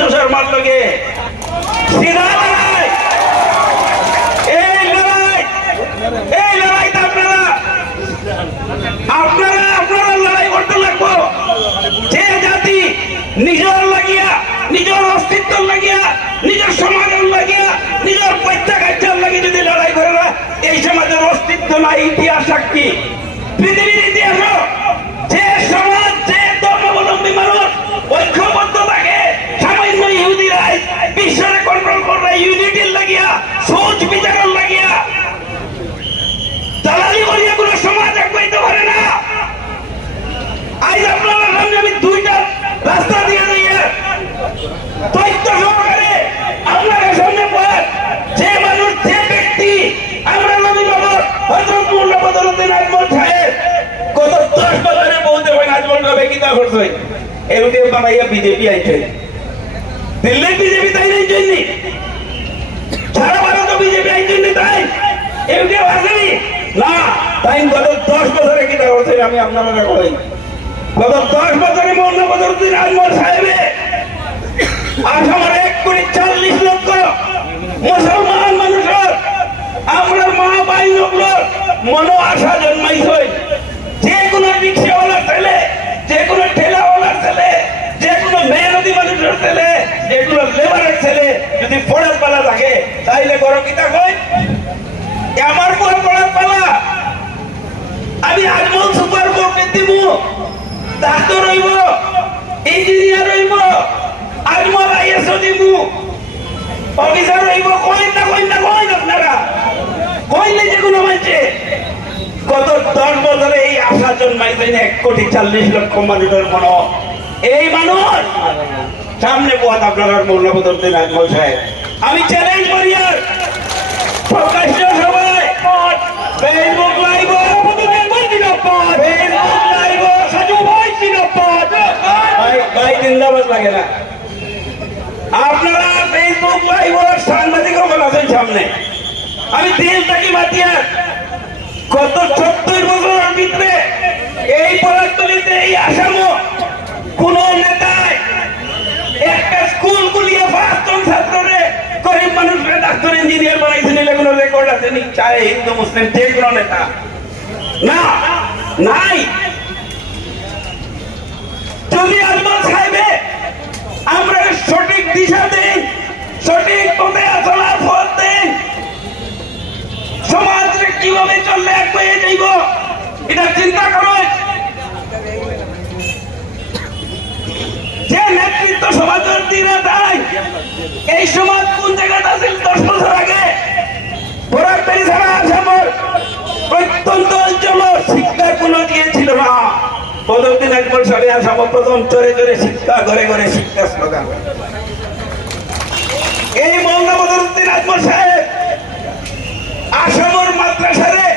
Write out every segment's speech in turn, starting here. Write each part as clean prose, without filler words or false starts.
বিশ্ব শর্মার লগে সিধা লড়াই। এই লড়াইটা আপনারা লড়াই করতে লাগবো। যে জাতি নিজের লাগিয়া, নিজের অস্তিত্ব লাগিয়া, নিজের সমাজের লাগিয়া, নিজের প্রত্যাঘাতের লাগিয়ে যদি লড়াই করে না, এই সমাজের অস্তিত্ব নাই। ইতিহাস সাক্ষী, পৃথিবীর ইতিহাস, যে সমাজ, যে ধর্মাবলম্বী মানুষ ঐক্যবদ্ধ থাকে, সামান্য ইহুদিরা বিশ্বের কন্ট্রোল করবে ইউনিটির লাগিয়া, সোচ বিচারের লাগিয়া, দালালি করিয়া কোনো সমাজ একবাইতে পারে না। আজ আপনারা সামনে আমি দুইটা রাস্তা দিয়ে দিয়ে তথ্য সহকারে আপনার সামনে পড়েন। যে মানুষ, যে ব্যক্তি, আমরা নবী বাবার হযরত মোল্লা বদরুদ্দিন আজমল সাহেব গত 10 বছরে বলতে পারেন আজমল কবে কিতা করছে, এমনি বানাইয়া বিজেপি আইছে। দিল্লি বিজেপি তাই নাই জন্য, সারা ভারত বিজেপি আইছেন তাই এমনি আসেনি না। তাই গত 10 বছরে কিতা করছে আমি আপনারা কই, গত 10 বছরে মোল্লা বদরুদ্দিন আজমল সাহেবে আসামের 1,40,00,000 মুসলমান মানুষের, আমরা মা ভাই লোকর মনো আশা জন্মাইছে। যে কোনো রিক্সাওয়ালার ছেলে, যে কোনো ঠেলাওয়ালার ছেলে, যে কোনো মেহনতি মানুষের ছেলে, যে কোনো লেবারের ছেলে যদি পড়ার পালা থাকে তাইলে বড় কিতা কই আমার পর পড়ার পালা। আমি আজমল সুপার কোর্টে দিব, ডাক্তার হইব, ইঞ্জিনিয়ার হইব, আজমল আইএসও দিব, অফিসার হইব। কইন আপনারা কইন যে কোনো মানুষে গত 10 বছরে এই আশা জন্মাইছেন 1,40,00,000 মানুষের মন। এই মানুষ সামনে পথ আপনারা মোল্লা বদরুদ্দিন আজমল সাহেব। আমি চ্যালেঞ্জ করি আর প্রকাশ্য সবাই ফেসবুক লাইভ, ভাই জিন্দাবাদ লাগে না। আপনারা ফেসবুক লাইভ সাংবাদিক আছেন সামনে, আমি দিল থাকি মাতিয়া গত 70 বছরের ভিতরে এই পরাক্তলিতে, এই আসামও কোন নেতায় একটা স্কুল খুলিয়ে 5 জন ছাত্ররে গরিব মানুষকে ডাক্তার ইঞ্জিনিয়ার বানাইছেন, এলে কোনো রেকর্ড আছে নি? চাই হিন্দু মুসলিম যে কোনো নেতা না, নাই। যদি আজমল সাহেবে আমরা সঠিক দিশা দেন, সঠিক পথে চলার পথ দেন, সমাজে কিভাবে চললে এক হয়ে যাইব এটা চিন্তা করেন। যে নেতৃত্ব সমাজের দিনে দেয়, এই সমাজ কোন জায়গাটা ছিল 10 বছর আগে? বরাকবাড়ি ছাড়া আসামের প্রত্যন্ত অঞ্চল শিক্ষার কোনো দিয়েছিল না। বদরুদ্দিন আজমল সাহেব আসাম প্রথম চরে চরে শিক্ষা, ঘরে ঘরে শিক্ষা স্লোগান। এই মোল্লা বদরুদ্দিন আজমল সাহেব আসামের মাদ্রাসারে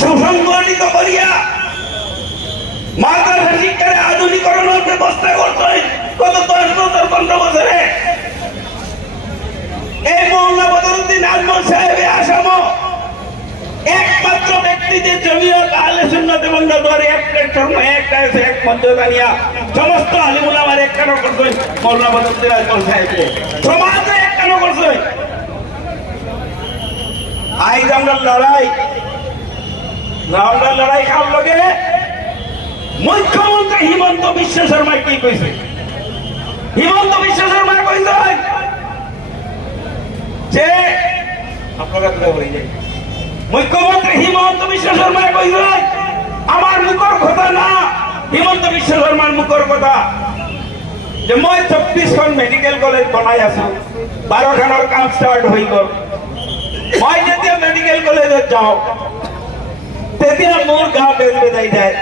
সুসংগঠিত করিয়া মাদ্রাসা শিক্ষার আধুনিকরণের ব্যবস্থা করতেন গত 10 বছর 15 বছরে। এই মোল্লা বদরুদ্দিন আজমল সাহেব আসাম একমাত্র ব্যক্তি যে জমিয়ত আহলে সুন্নাত ওয়াল জামাতের এক প্ল্যাটফর্ম, একটা আছে, এক মঞ্চ দাঁড়িয়ে সমস্ত আলিম উলামার একখানো করছেন মোল্লা বদরুদ্দিন আজমল সাহেবকে, সমাজে একখানো করছেন। আজ আমরা লড়াই খাওয়ার লগে মুখ্যমন্ত্রী হিমন্ত বিশ্ব শর্মা কি কইছে? হিমন্ত বিশ্ব শর্মা কইছে যে আপনারা হয়ে যায়, মুখ্যমন্ত্রী হিমন্ত বিশ্ব শর্মা কইছে আমার মুখর কথা না, হিমন্ত বিশ্ব শর্মার মুখর কথা যে মই 24খন মেডিকেল কলেজ বনাই আছো, 12খানৰ কাম ষ্টাৰ্ট হৈ গ'ল। মই যেতিয়া মেডিকেল কলেজত যাওঁ তেতিয়া মোৰ গা বেজ বেজাই যায়,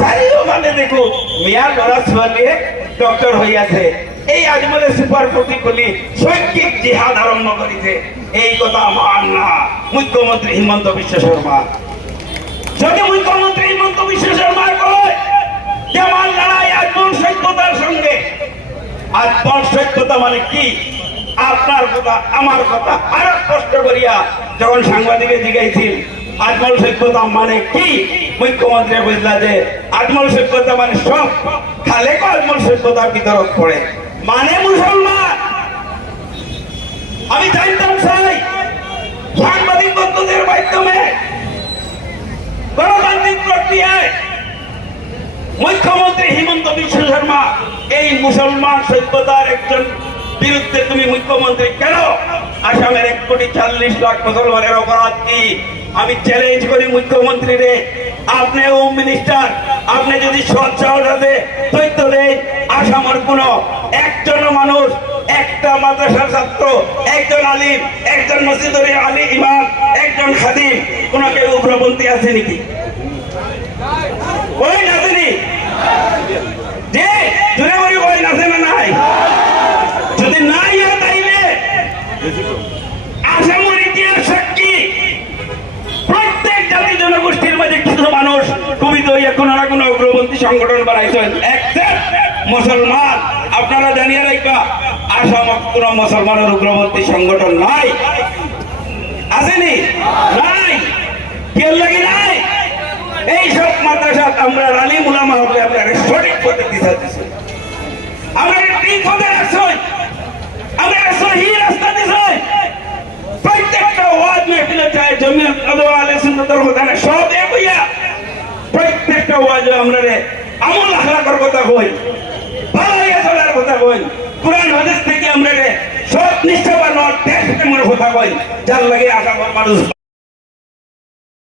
চাৰিওফালে দেখো মিয়া ল'ৰা ছোৱালীয়ে ডক্টৰ হৈ আছে। এই আজমলে সুপার কোর্টে খুলি শৈক্ষিক জিহাদ আরম্ভ করেছে, এই কথা আমার না, মুখ্যমন্ত্রী হিমন্ত বিশ্ব শর্মা। যদি মুখ্যমন্ত্রী হিমন্ত বিশ্ব শর্মা কয় যে আমার লড়াই আজমল সভ্যতার সঙ্গে, আজমল সভ্যতা মানে কি? আপনার কথা আমার কথা আরো স্পষ্ট করিয়া যখন সাংবাদিকে জিজ্ঞাসিল আজমল সভ্যতা মানে কি, মুখ্যমন্ত্রী বুঝলা যে আজমল সভ্যতা মানে সব খালেকো আজমল সভ্যতার ভিতরত পড়ে। মানে মুসলমান। আমি জানতাম চাই সাংবাদিক বন্ধুদের মাধ্যমে গণতান্ত্রিক প্রক্রিয়ায় মুখ্যমন্ত্রী হিমন্ত বিশ্ব শর্মা এই মুসলমান সভ্যতার একজন বিরুদ্ধে তুমি মুখ্যমন্ত্রী কেন? আসামের 1,40,00,000 মুসলমানের অপরাধ কি? আমি চ্যালেঞ্জ করি মুখ্যমন্ত্রী রে, আপনি হোম মিনিস্টার, আপনি যদি সৎসাহতে তথ্য দেন আসামের কোন একজন মানুষ, একটা মাদ্রাসার ছাত্র, একজন আলিম, একজন মসজিদের আলী ইমাম, একজন খাদিম, কোন কেউ উগ্রপন্থী আছে নাকি? ওই নাচেনি যে জুড়ে বলি ওই নাচে না নাই? যদি নাই তাইলে আসামের ইতিহাস সাক্ষী প্রত্যেক জাতি জনগোষ্ঠীর মাঝে কিছু মানুষ কবিতা হইয়া কোনো না কোনো উগ্রপন্থী সংগঠন বানাইছেন, মুসলমান। আপনারা জানিয়ে রাখবা আসাম কোন মুসলমানের উগ্রপন্থী সংগঠন নাই, আসেনি? নাই। কেউ লাগি নাই। এই সব মাদ্রাসা আমরা রানী মুলামা হবে আপনারা সঠিক পদ্ধতি দিচ্ছে, আমরা ঠিক পথে রাখছি, আমরা সহি রাস্তা দিছি। প্রত্যেকটা ওয়াজ মেহফিলে চাই জমিয়ত আহলে সুন্নাতের কথা না, সব এক হইয়া প্রত্যেকটা ওয়াজে আমরা আমল আখলাকের কথা কই, ভালো হইয়া চলার কথা কই, কোরআন হাদিস থেকে আমরা সব নিষ্ঠাবান দেশ প্রেমের কথা কই, যার লাগে আসামের মানুষ